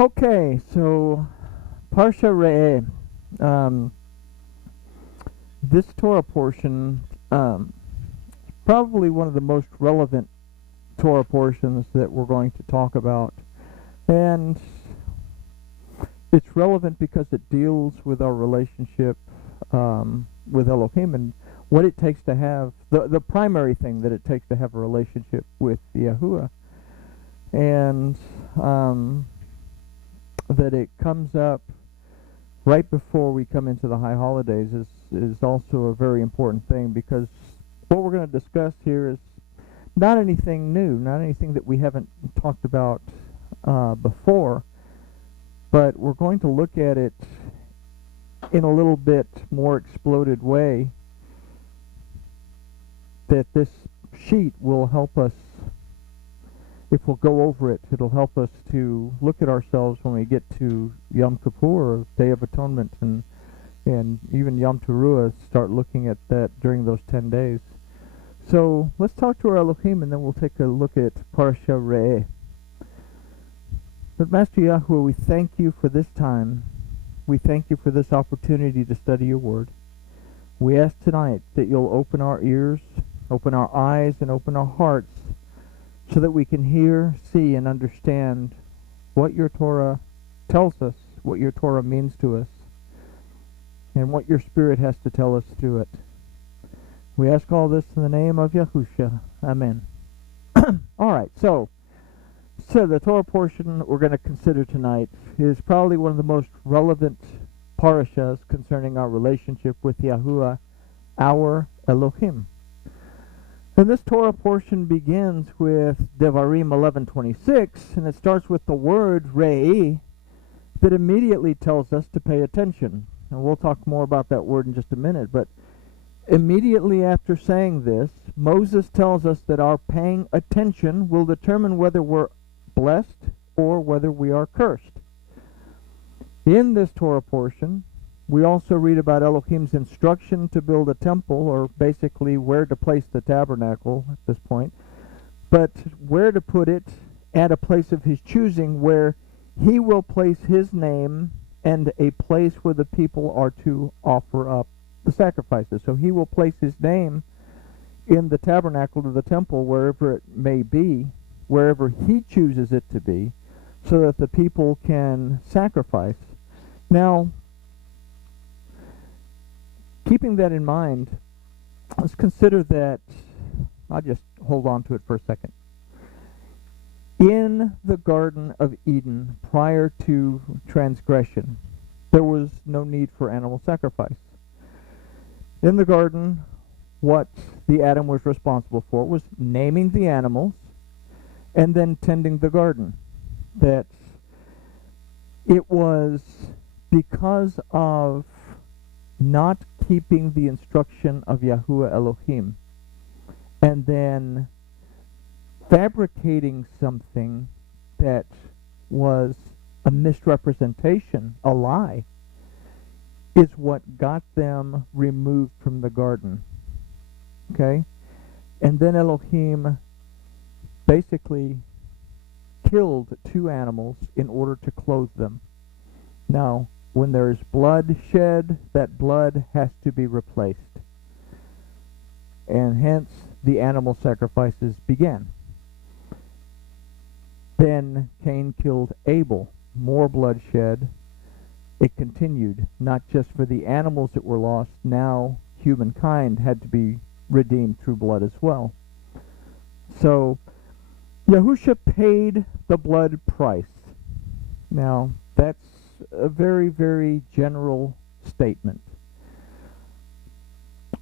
Okay, so Parsha Re'eh. Um, this Torah portion, probably one of the most relevant Torah portions that we're going to talk about. And it's relevant because it deals with our relationship with Elohim and what it takes to have, the primary thing that it takes to have a relationship with Yahuwah. And that it comes up right before we come into the high holidays is also a very important thing, because what we're going to discuss here is not anything new, not anything that we haven't talked about before, but we're going to look at it in a little bit more exploded way, that this sheet will help us. If we'll go over it, it'll help us to look at ourselves when we get to Yom Kippur, or Day of Atonement, and even Yom Teruah, start looking at that during those 10 days. So let's talk to our Elohim, and then we'll take a look at Parsha Re'eh. But Master Yahuwah, we thank you for this time. We thank you for this opportunity to study your word. We ask tonight that you'll open our ears, open our eyes, and open our hearts, so that we can hear, see, and understand what your Torah tells us, what your Torah means to us, and what your Spirit has to tell us through it. We ask all this in the name of Yahushua. Amen. All right, so the Torah portion we're going to consider tonight is probably one of the most relevant parashas concerning our relationship with Yahuwah, our Elohim. And this Torah portion begins with Devarim 11:26, and it starts with the word Re'eh that immediately tells us to pay attention. And we'll talk more about that word in just a minute, but immediately after saying this, Moses tells us that our paying attention will determine whether we're blessed or whether we are cursed. In this Torah portion, we also read about Elohim's instruction to build a temple, or basically where to place the tabernacle at this point, but where to put it at a place of his choosing, where he will place his name and a place where the people are to offer up the sacrifices. So he will place his name in the tabernacle or the temple, wherever it may be, wherever he chooses it to be, so that the people can sacrifice. Now, keeping that in mind, let's consider that, I'll just hold on to it for a second. In the Garden of Eden, prior to transgression, there was no need for animal sacrifice. In the garden, what the Adam was responsible for was naming the animals and then tending the garden. That it was because of not keeping the instruction of Yahuwah Elohim, and then fabricating something that was a misrepresentation, a lie, is what got them removed from the garden. Okay? And then Elohim basically killed 2 animals in order to clothe them. Now, when there is blood shed, that blood has to be replaced. And hence, the animal sacrifices began. Then Cain killed Abel. More blood shed. It continued, not just for the animals that were lost. Now, humankind had to be redeemed through blood as well. So, Yahusha paid the blood price. Now, that's a very, very general statement.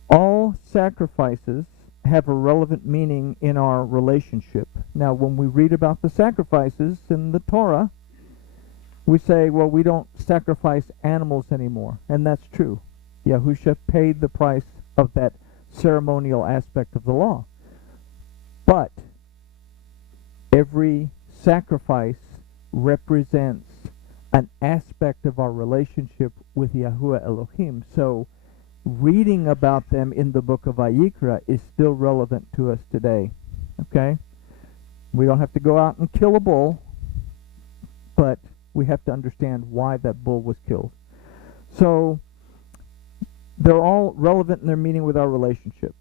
All sacrifices have a relevant meaning in our relationship. Now, when we read about the sacrifices in the Torah, we say, well, we don't sacrifice animals anymore. And that's true. Yahusha paid the price of that ceremonial aspect of the law. But every sacrifice represents an aspect of our relationship with Yahuwah Elohim. So reading about them in the book of Vayikra is still relevant to us today. Okay? We don't have to go out and kill a bull, but we have to understand why that bull was killed. So they're all relevant in their meaning with our relationship.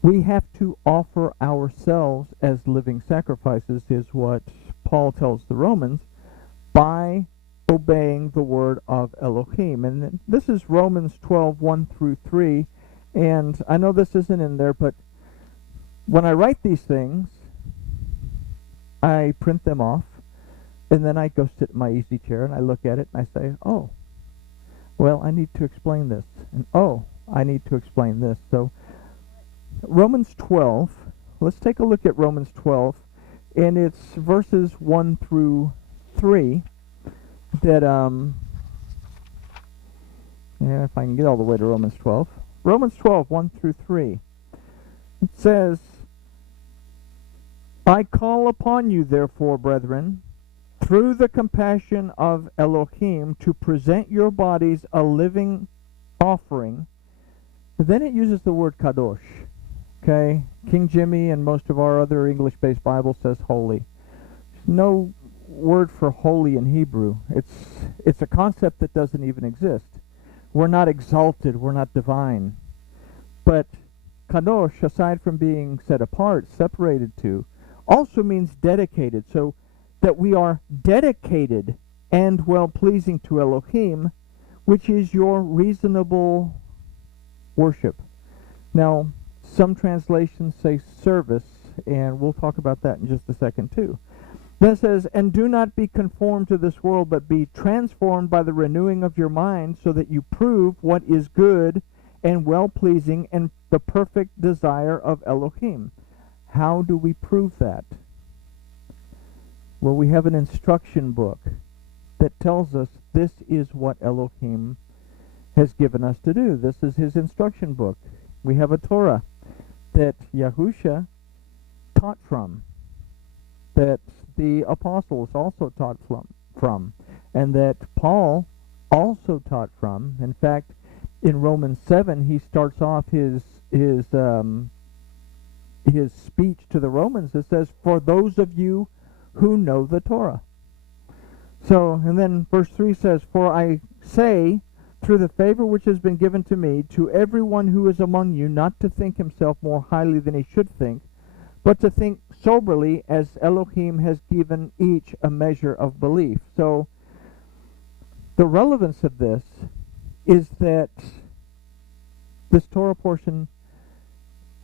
We have to offer ourselves as living sacrifices, is what Paul tells the Romans, by obeying the word of Elohim. And this is Romans 12, 1 through 3. And I know this isn't in there, but when I write these things, I print them off, and then I go sit in my easy chair, and I look at it, and I say, oh, well, I need to explain this. And, oh, I need to explain this. So Romans 12, let's take a look at Romans 12, and it's verses 1 through 3 that, if I can get all the way to Romans 12. Romans 12, 1 through 3. It says, I call upon you, therefore, brethren, through the compassion of Elohim, to present your bodies a living offering. Then it uses the word kadosh. Okay? King Jimmy and most of our other English-based Bible says holy. There's no word for holy in Hebrew. It's a concept that doesn't even exist. We're not exalted. We're not divine. But kadosh, aside from being set apart, separated to, also means dedicated. So that we are dedicated and well-pleasing to Elohim, which is your reasonable worship. Now, some translations say service, and we'll talk about that in just a second too. Then it says, and do not be conformed to this world, but be transformed by the renewing of your mind, so that you prove what is good and well-pleasing and the perfect desire of Elohim. How do we prove that? Well, we have an instruction book that tells us this is what Elohim has given us to do. This is his instruction book. We have a Torah that Yahusha taught from, that the apostles also taught from, and that Paul also taught from. In fact, in Romans 7, he starts off his speech to the Romans. It says, for those of you who know the Torah. So, and then verse 3 says, for I say, through the favor which has been given to me, to everyone who is among you, not to think himself more highly than he should think, but to think soberly, as Elohim has given each a measure of belief. So, the relevance of this is that this Torah portion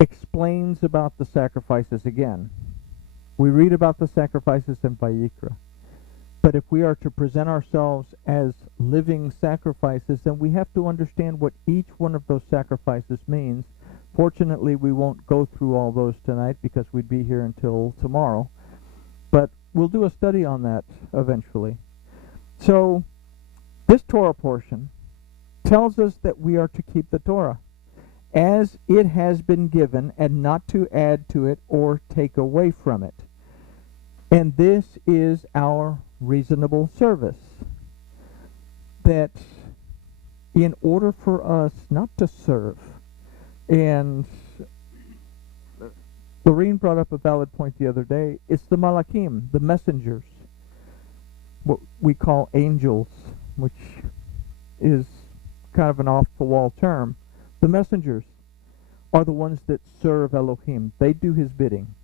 explains about the sacrifices again. We read about the sacrifices in Vayikra. But if we are to present ourselves as living sacrifices, then we have to understand what each one of those sacrifices means. Fortunately, we won't go through all those tonight because we'd be here until tomorrow. But we'll do a study on that eventually. So, this Torah portion tells us that we are to keep the Torah as it has been given, and not to add to it or take away from it. And this is our reasonable service. That in order for us not to serve, and Lorene brought up a valid point the other day, it's the Malachim, the messengers, what we call angels, which is kind of an off-the-wall term. The messengers are the ones that serve Elohim. They do his bidding.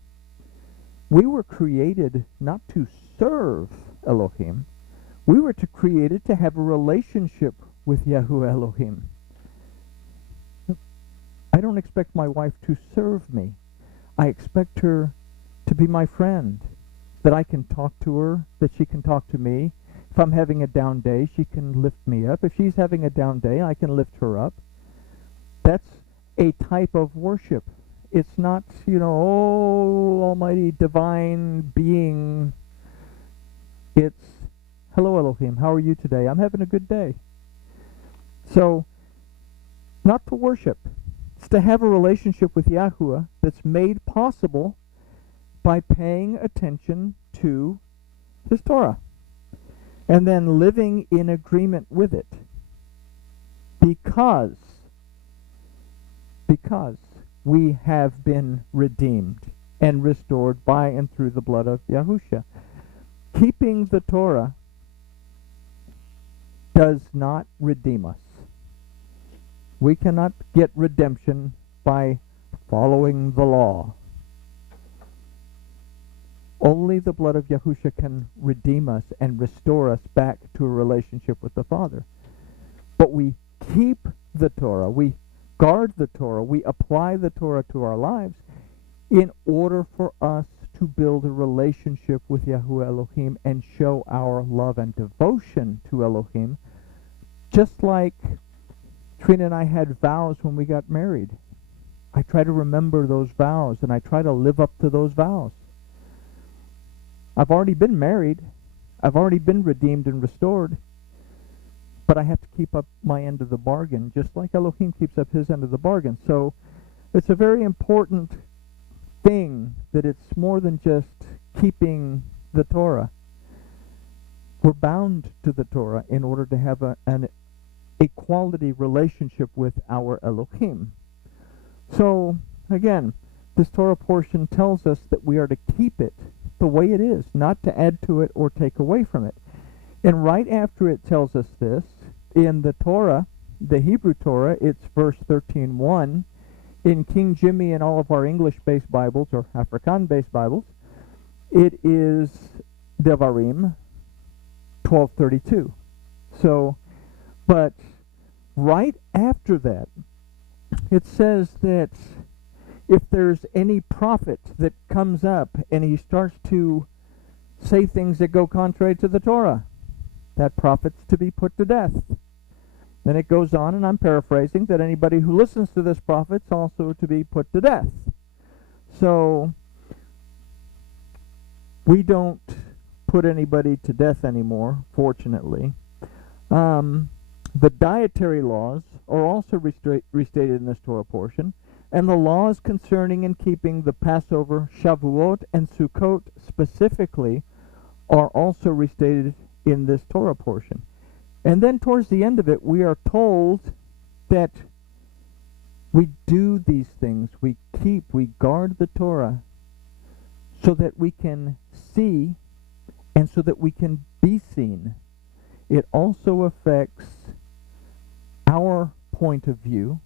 We were created not to serve Elohim. We were created to have a relationship with Yahuwah Elohim. I don't expect my wife to serve me. I expect her to be my friend, that I can talk to her, that she can talk to me. If I'm having a down day, she can lift me up. If she's having a down day, I can lift her up. That's a type of worship. It's not, oh, almighty divine being. It's, hello Elohim, how are you today? I'm having a good day. So, not to worship. It's to have a relationship with Yahuwah that's made possible by paying attention to his Torah and then living in agreement with it. Because we have been redeemed and restored by and through the blood of Yahusha. keeping the Torah does not redeem us. We cannot get redemption by following the law. Only the blood of Yahusha can redeem us and restore us back to a relationship with the Father. But we keep the Torah, we guard the Torah, we apply the Torah to our lives in order for us to build a relationship with Yahuwah Elohim and show our love and devotion to Elohim, just like Trina and I had vows when we got married. I try to remember those vows, and I try to live up to those vows. I've already been married. I've already been redeemed and restored. But I have to keep up my end of the bargain, just like Elohim keeps up his end of the bargain. So it's a very important thing that it's more than just keeping the Torah. We're bound to the Torah in order to have a quality relationship with our Elohim. So, again, this Torah portion tells us that we are to keep it the way it is, not to add to it or take away from it. And right after it tells us this, in the Torah, the Hebrew Torah, it's verse 13:1. In King Jimmy and all of our English-based Bibles, or Afrikaan-based Bibles, it is Devarim 12:32. So, but right after that, it says that if there's any prophet that comes up and he starts to say things that go contrary to the Torah, that prophet's to be put to death. Then it goes on, and I'm paraphrasing, that anybody who listens to this prophet's also to be put to death. So we don't put anybody to death anymore, fortunately. The dietary laws are also restated in this Torah portion, and the laws concerning and keeping the Passover, Shavuot, and Sukkot specifically are also restated in this Torah portion. And then towards the end of it, we are told that we do these things, we guard the Torah so that we can see and so that we can be seen. It also affects our point of view.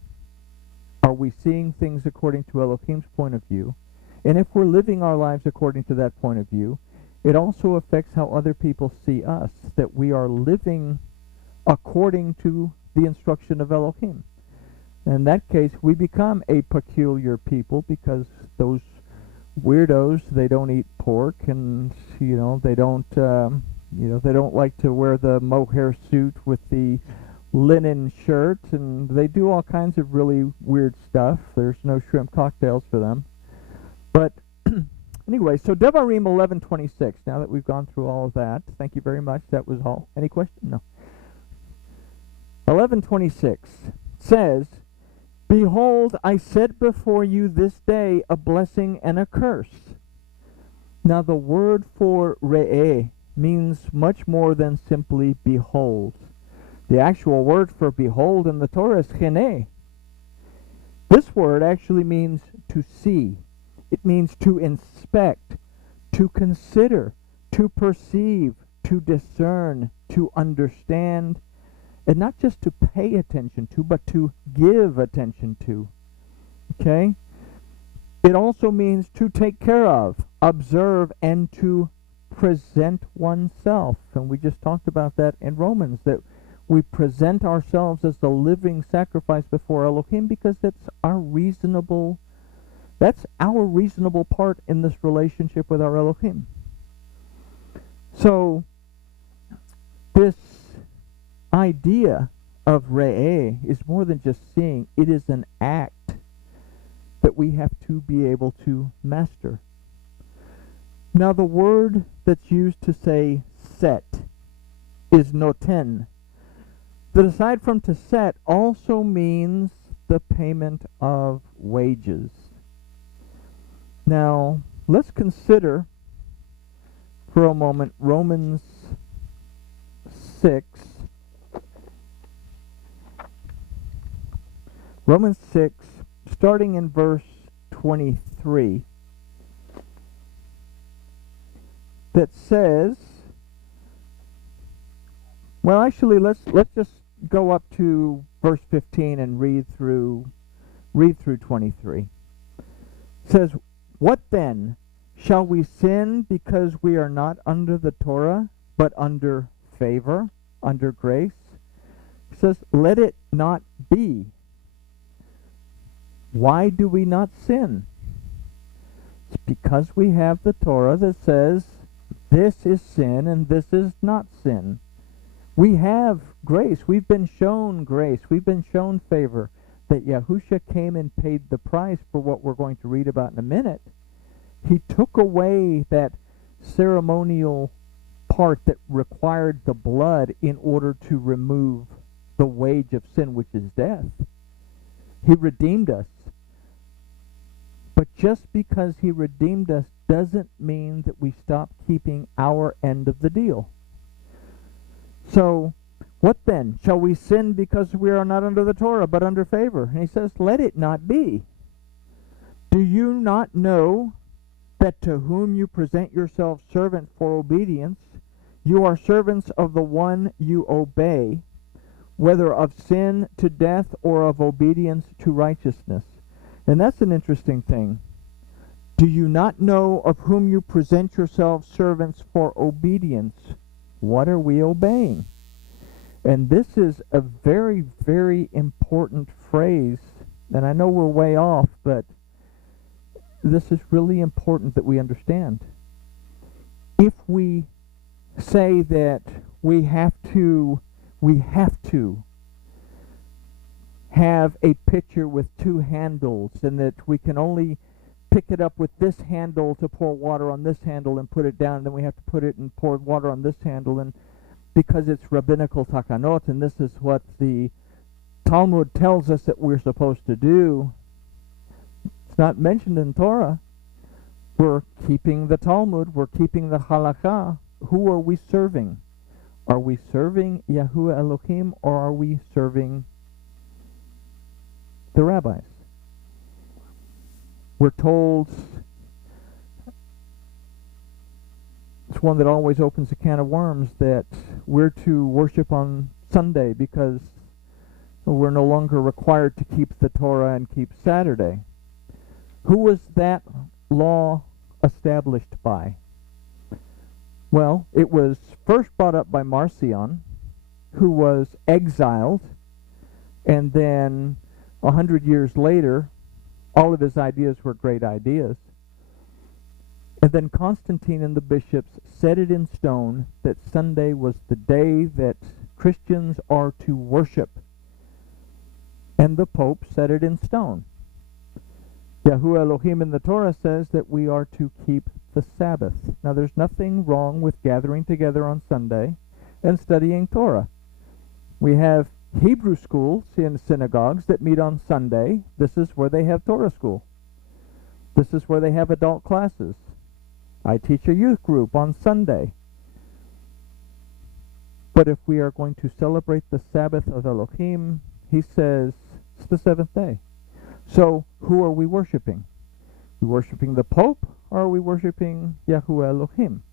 Are we seeing things according to Elohim's point of view? And if we're living our lives according to that point of view, it also affects how other people see us, that we are living according to the instruction of Elohim. In that case, we become a peculiar people because those weirdos, they don't eat pork, and they don't like to wear the mohair suit with the linen shirt, and they do all kinds of really weird stuff. There's no shrimp cocktails for them. But anyway, so Devarim 11:26. Now that we've gone through all of that, thank you very much. That was all. Any question? No. 11:26 says, "Behold, I set before you this day a blessing and a curse." Now the word for re'eh means much more than simply behold. The actual word for behold in the Torah is cheneh. This word actually means to see. It means to inspect, to consider, to perceive, to discern, to understand, and not just to pay attention to, but to give attention to. Okay? It also means to take care of, observe, and to present oneself. And we just talked about that in Romans, that we present ourselves as the living sacrifice before Elohim because that's our reasonable part in this relationship with our Elohim. So this idea of re'eh is more than just seeing. It is an act that we have to be able to master. Now the word that's used to say set is noten. That aside from to set also means the payment of wages. Now let's consider for a moment Romans 6. Romans 6, starting in verse 23, that says, Well, actually, let's just go up to verse 15 and read through 23. It says, "What then? Shall we sin because we are not under the Torah, but under favor, under grace?" It says, "Let it not be." Why do we not sin? It's because we have the Torah that says this is sin and this is not sin. We have grace. We've been shown grace. We've been shown favor. That Yahusha came and paid the price for what we're going to read about in a minute. He took away that ceremonial part that required the blood in order to remove the wage of sin, which is death. He redeemed us. But just because he redeemed us doesn't mean that we stop keeping our end of the deal. So, what then? Shall we sin because we are not under the Torah, but under favor? And he says, let it not be. Do you not know that to whom you present yourselves servant for obedience, you are servants of the one you obey, whether of sin to death or of obedience to righteousness? And that's an interesting thing. Do you not know of whom you present yourselves servants for obedience? What are we obeying? And this is a very, very important phrase. And I know we're way off, but this is really important that we understand. If we say that we have to have a pitcher with two handles, and that we can only pick it up with this handle to pour water on this handle and put it down, and then we have to put it and pour water on this handle, and because it's rabbinical takanot, and this is what the Talmud tells us that we're supposed to do. It's not mentioned in Torah. We're keeping the Talmud, we're keeping the halakha. Who are we serving? Are we serving Yahuwah Elohim, or are we serving the rabbis? We're told, it's one that always opens a can of worms, that we're to worship on Sunday because we're no longer required to keep the Torah and keep Saturday. Who was that law established by? Well, it was first brought up by Marcion, who was exiled, and then 100 years later, all of his ideas were great ideas. And then Constantine and the bishops set it in stone that Sunday was the day that Christians are to worship. And the Pope set it in stone. Yahuwah Elohim in the Torah says that we are to keep the Sabbath. Now, there's nothing wrong with gathering together on Sunday and studying Torah. We have Hebrew schools in synagogues that meet on Sunday. This is where they have Torah school. This is where they have adult classes. I teach a youth group on Sunday. But if we are going to celebrate the Sabbath of Elohim, he says it's the seventh day. So who are we worshiping? Are we worshiping the Pope, or are we worshiping Yahuwah Elohim?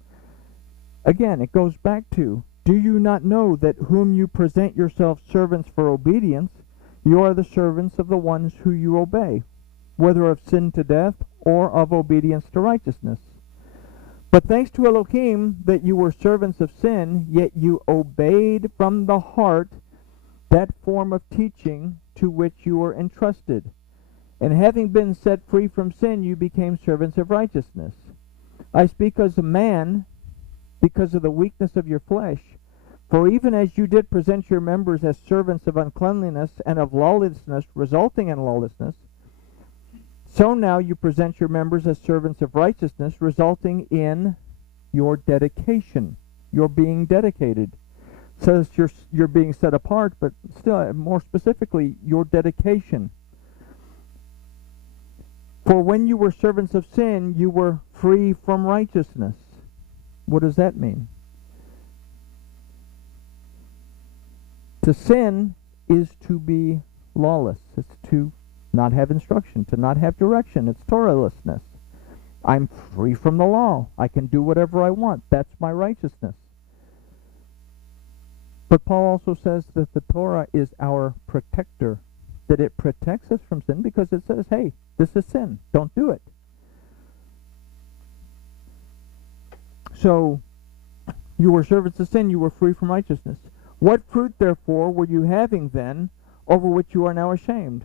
Again, it goes back to, do you not know that whom you present yourselves servants for obedience, you are the servants of the ones who you obey, whether of sin to death or of obedience to righteousness? But thanks to Elohim that you were servants of sin, yet you obeyed from the heart that form of teaching to which you were entrusted. And having been set free from sin, you became servants of righteousness. I speak as a man, because of the weakness of your flesh. For even as you did present your members as servants of uncleanliness and of lawlessness, resulting in lawlessness, so now you present your members as servants of righteousness, resulting in your dedication. You're being dedicated. It says you're being set apart, but still, more specifically, your dedication. For when you were servants of sin, you were free from righteousness. What does that mean? To sin is to be lawless. It's to not have instruction, to not have direction. It's Torahlessness. I'm free from the law. I can do whatever I want. That's my righteousness. But Paul also says that the Torah is our protector, that it protects us from sin because it says, hey, this is sin, don't do it. So, you were servants of sin, you were free from righteousness. What fruit, therefore, were you having then, over which you are now ashamed?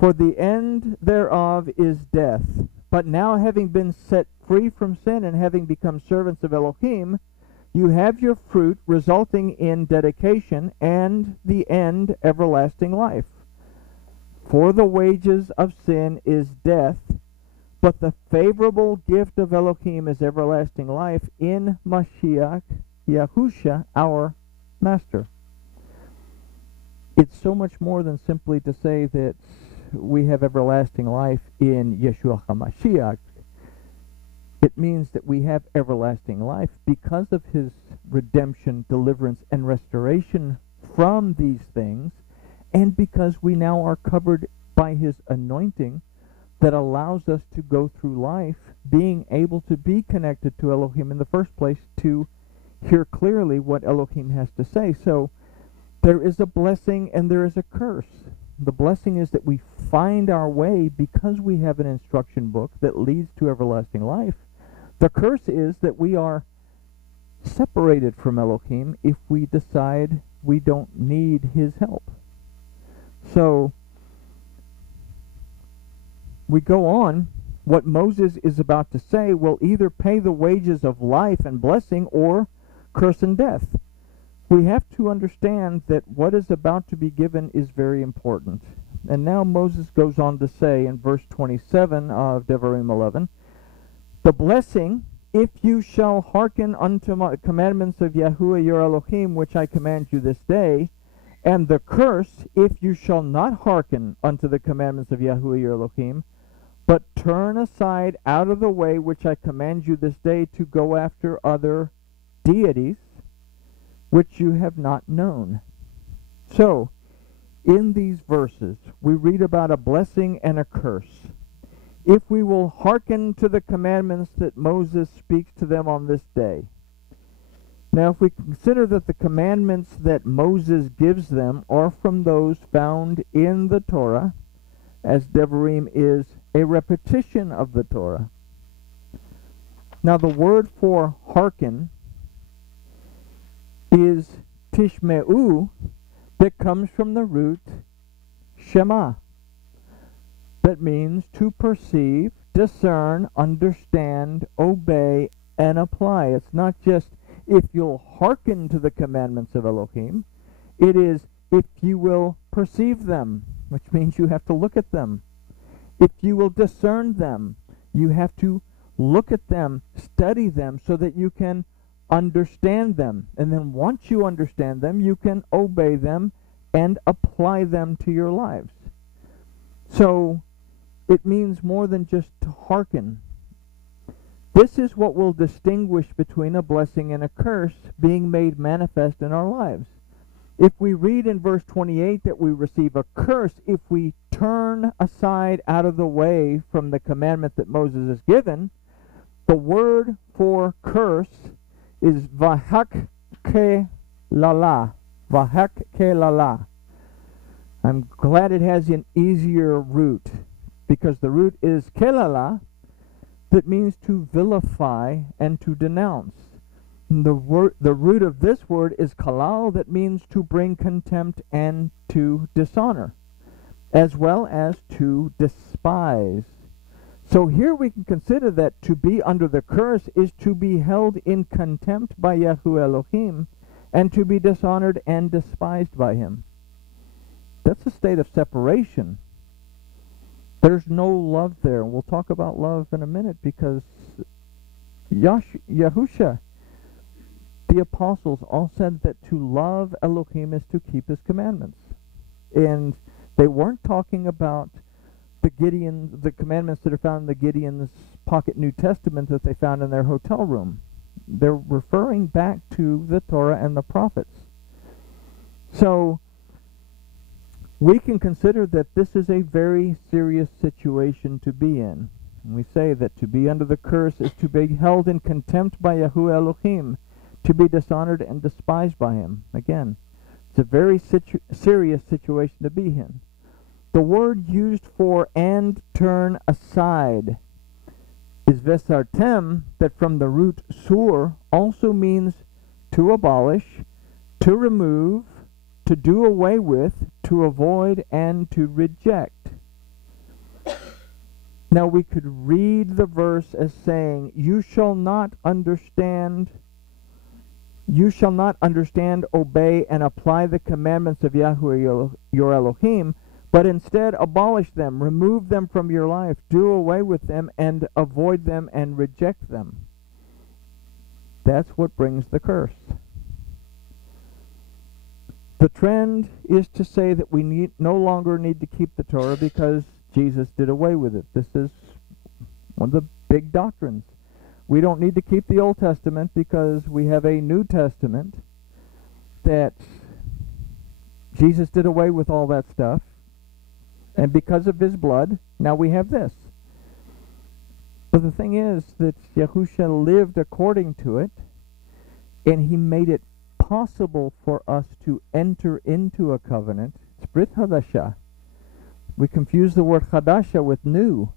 For the end thereof is death. But now, having been set free from sin and having become servants of Elohim, you have your fruit resulting in dedication, and the end everlasting life. For the wages of sin is death, but the favorable gift of Elohim is everlasting life in Mashiach, Yahusha, our Master. It's so much more than simply to say that we have everlasting life in Yeshua HaMashiach. It means that we have everlasting life because of his redemption, deliverance, and restoration from these things, and because we now are covered by his anointing that allows us to go through life being able to be connected to Elohim in the first place, to hear clearly what Elohim has to say. So there is a blessing and there is a curse. The blessing is that we find our way because we have an instruction book that leads to everlasting life. The curse is that we are separated from Elohim if we decide we don't need his help. So we go on. What Moses is about to say will either pay the wages of life and blessing or curse and death. We have to understand that what is about to be given is very important. And now Moses goes on to say in verse 27 of Devarim 11, the blessing, if you shall hearken unto my commandments of Yahuwah your Elohim, which I command you this day, and the curse, if you shall not hearken unto the commandments of Yahuwah your Elohim, but turn aside out of the way which I command you this day to go after other deities, which you have not known. So, in these verses, we read about a blessing and a curse. If we will hearken to the commandments that Moses speaks to them on this day. Now, if we consider that the commandments that Moses gives them are from those found in the Torah, as Devarim is a repetition of the Torah. Now, the word for hearken is tishme'u, that comes from the root shema. That means to perceive, discern, understand, obey, and apply. It's not just if you'll hearken to the commandments of Elohim. It is if you will perceive them, which means you have to look at them. If you will discern them, you have to look at them, study them, so that you can understand them. And then once you understand them, you can obey them and apply them to your lives. So it means more than just to hearken. This is what will distinguish between a blessing and a curse being made manifest in our lives. If we read in verse 28 that we receive a curse if we turn aside out of the way from the commandment that Moses has given, the word for curse is vahak ke lala. Vahak ke lala. I'm glad it has an easier root, because the root is kelala, that means to vilify and to denounce. The root of this word is kalal, that means to bring contempt and to dishonor, as well as to despise. So here we can consider that to be under the curse is to be held in contempt by Yahuwah Elohim and to be dishonored and despised by him. That's a state of separation. There's no love there. We'll talk about love in a minute, because Yahusha, the apostles, all said that to love Elohim is to keep his commandments. And they weren't talking about the commandments that are found in the Gideon's pocket New Testament that they found in their hotel room. They're referring back to the Torah and the prophets. So we can consider that this is a very serious situation to be in. And we say that to be under the curse is to be held in contempt by Yahuwah Elohim, to be dishonored and despised by him. Again, It's a very serious situation to be in. The word used for and turn aside is vesartem, that from the root sur also means to abolish, to remove, to do away with, to avoid, and to reject. Now we could read the verse as saying, you shall not understand, obey, and apply the commandments of Yahweh your Elohim, but instead abolish them, remove them from your life, do away with them, and avoid them and reject them. That's what brings the curse. The trend is to say that we no longer need to keep the Torah because Jesus did away with it. This is one of the big doctrines. We don't need to keep the Old Testament because we have a New Testament that Jesus did away with all that stuff. And because of his blood, now we have this. But the thing is that Yahusha lived according to it, and he made it possible for us to enter into a covenant. It's Brit Hadasha. We confuse the word Hadasha with new.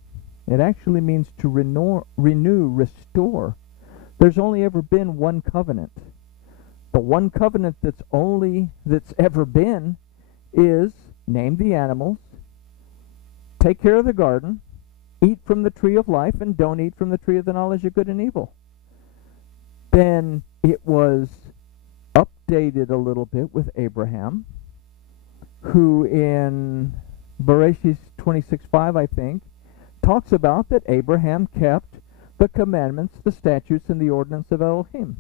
It actually means to renew, restore. There's only ever been one covenant. The one covenant that's ever been is name the animals, take care of the garden, eat from the tree of life, and don't eat from the tree of the knowledge of good and evil. Then it was updated a little bit with Abraham, who in Bereshit 26:5, I think, talks about that Abraham kept the commandments, the statutes, and the ordinance of Elohim.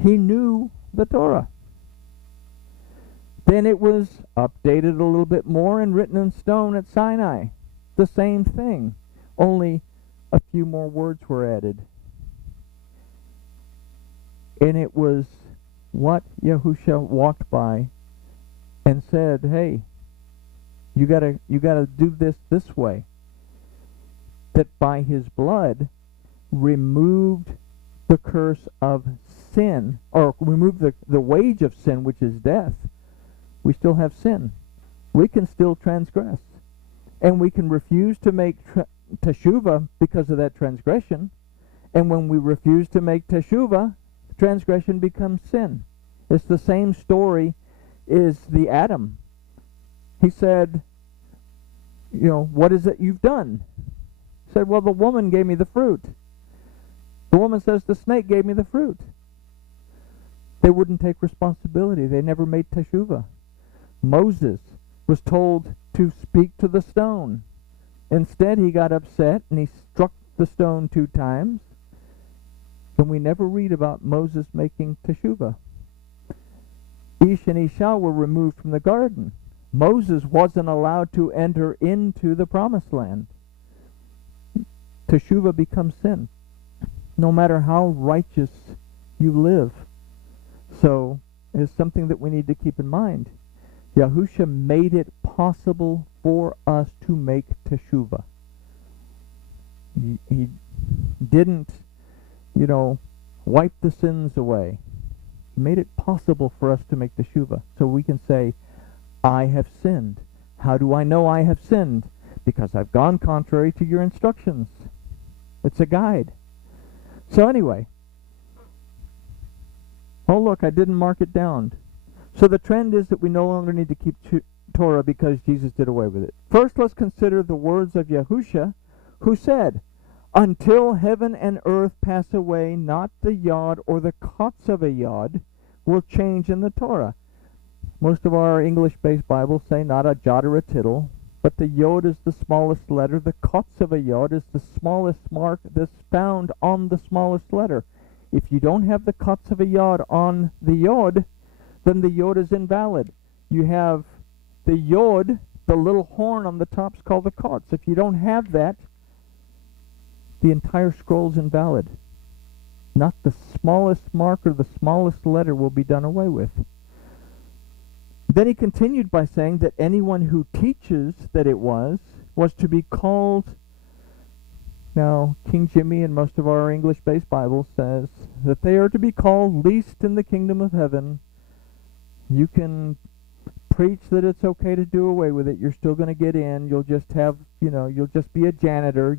He knew the Torah. Then it was updated a little bit more and written in stone at Sinai. The same thing, only a few more words were added. And it was what Yahusha walked by and said, hey, you gotta do this way. That by his blood removed the curse of sin, or removed the wage of sin, which is death. We still have sin. We can still transgress. And we can refuse to make teshuvah because of that transgression. And when we refuse to make teshuvah, transgression becomes sin. It's the same story as the Adam. He said, what is it you've done? He said, well, the woman gave me the fruit. The woman says, the snake gave me the fruit. They wouldn't take responsibility. They never made teshuvah. Moses was told to speak to the stone. Instead, he got upset and he struck the stone 2 times. And we never read about Moses making teshuvah. Ish and Isha were removed from the garden. Moses wasn't allowed to enter into the promised land. Teshuvah becomes sin, no matter how righteous you live. So it's something that we need to keep in mind. Yahusha made it possible for us to make teshuvah. He didn't, wipe the sins away. He made it possible for us to make teshuvah. So we can say, I have sinned. How do I know I have sinned? Because I've gone contrary to your instructions. It's a guide. So anyway. Oh, look, I didn't mark it down. So the trend is that we no longer need to keep Torah because Jesus did away with it. First, let's consider the words of Yahusha, who said, until heaven and earth pass away, not the yod or the kotz of a yod will change in the Torah. Most of our English-based Bibles say not a jot or a tittle, but the yod is the smallest letter. The kotz of a yod is the smallest mark that's found on the smallest letter. If you don't have the kotz of a yod on the yod, then the yod is invalid. You have the yod, the little horn on the top is called the kotz. If you don't have that, the entire scroll is invalid. Not the smallest mark or the smallest letter will be done away with. Then he continued by saying that anyone who teaches that it was to be called. Now, King Jimmy and most of our English-based Bibles says that they are to be called least in the kingdom of heaven. You can preach that it's okay to do away with it. You're still going to get in. You'll just have, you'll just be a janitor.